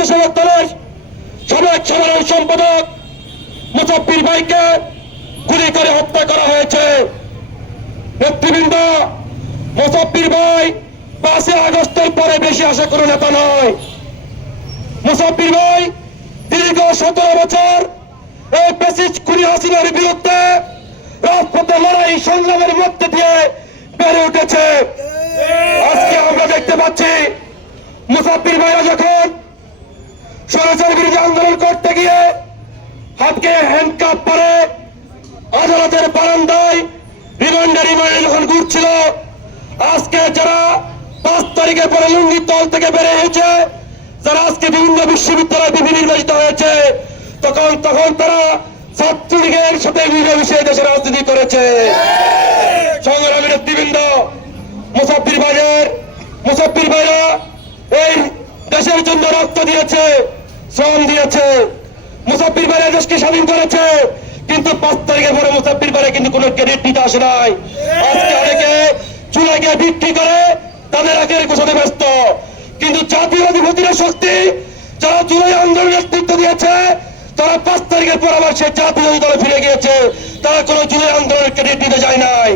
স্বেচ্ছাসেবক দলের সাধারণ সম্পাদক মুসাফির ভাইকে গুলি করে হত্যা করা হয়েছে। নেতৃবৃন্দ, মুসাফির ভাই 5 আগস্টের পরে বেশি আশা কোনো নেতা নয়। মুসাফির ভাই দীর্ঘ 17 বছর এই ফ্যাসিস্ট খুনি হাসিনার বিরুদ্ধে রাজপথে লড়াই সংগ্রামের মধ্যে দিয়ে বেড়ে উঠেছে। আজকে আমরা দেখতে পাচ্ছি মুসাফির ভাইরা যখন স্বৈরাচার বিরোধী আন্দোলন করতে গিয়ে হাতকে হ্যান্ডকাপ পরে আদালতের বারান্দায় রিমান্ডে যখন ঘুরছিল, আজকে যারা 5 তারিখের পরে লুঙ্গির দল থেকে বেড়ে হয়েছে, যারা আজকে বিভিন্ন বিশ্ববিদ্যালয়ে নির্বাচিত হয়েছে, তখন তারা ছাত্রলীগের সাথে মিলেমিশে দেশের রাজনীতি করেছে। সংগ্রামী নেতৃবৃন্দ, মুসাফির ভাইরা এই দেশের জন্য রক্ত দিয়েছে, শ্রম দিয়েছে। মুসাফির ভাইরা দেশকে স্বাধীন করেছে, কিন্তু 5 তারিখের পরে মুসাফির ভাইরা কিন্তু কোনো ক্রেডিট দিতে আসে নাই। আজকে অনেকে চুলাকে বিক্রি করে তাদের আখের গোছাতে ব্যস্ত, কিন্তু জাতীয় অধিপতির শক্তি যারা জুলাই আন্দোলনের নেতৃত্ব দিয়েছে, তারা 5 তারিখের পর আবার সেই জাতীয় দলে ফিরে গিয়েছে। তারা কোনো জুলাই আন্দোলনের ক্রেডিট দিতে যায় নাই।